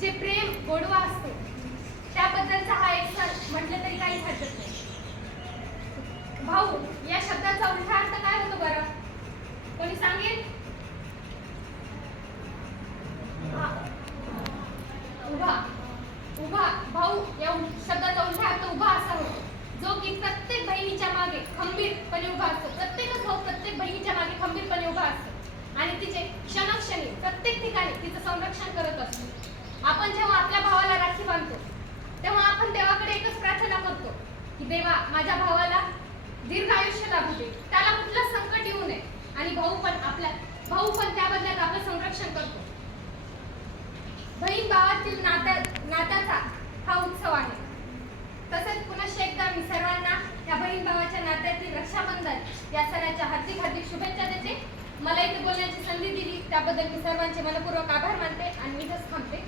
जे प्रेम गोडवा असतो त्याबद्दलचा हा एक सण म्हटलं तरी काही हरकत नाही. भाऊ या शब्दाचा उलटा अर्थ काय होतो बरं? कोणी सांगेल? उभा. उभा. भाऊ या शब्द शब्दाचा उलटा अर्थ उभा असा होतो जो की प्रत्येक बहिणीच्या मागे खंबीरपणे उभा असतो प्रत्येकच भाऊ प्रत्येक बहिणीच्या मागे खंबीरपणे उभा असतो आणि तिचे क्षणोक्षणी प्रत्येक ठिकाणी तिचं संरक्षण करत असतो आपण जेव्हा आपल्या भावाला राखी बांधतो तेव्हा आपण देवाकडे एकच प्रार्थना करतो की देवा माझ्या भावाला दीर्घ आयुष्य लाभू दे. त्याला कुठलं संकट येऊ नये. आणि भाऊ पण आपल्या भाऊ पण त्या बदल्यात आपलं संरक्षण करतो. बहीण भावातील नात्या नात्याचा हा उत्सव आहे. तसेच पुनश्च एकदा मी सर्वांना या बहीण भावाच्या नात्यातील रक्षाबंधन या सणाच्या हार्दिक हार्दिक शुभेच्छा देते. मला इथे बोलण्याची संधी दिली. त्याबद्दल मी सर्वांचे मनपूर्वक आभार मानते आणि मीच थांबते.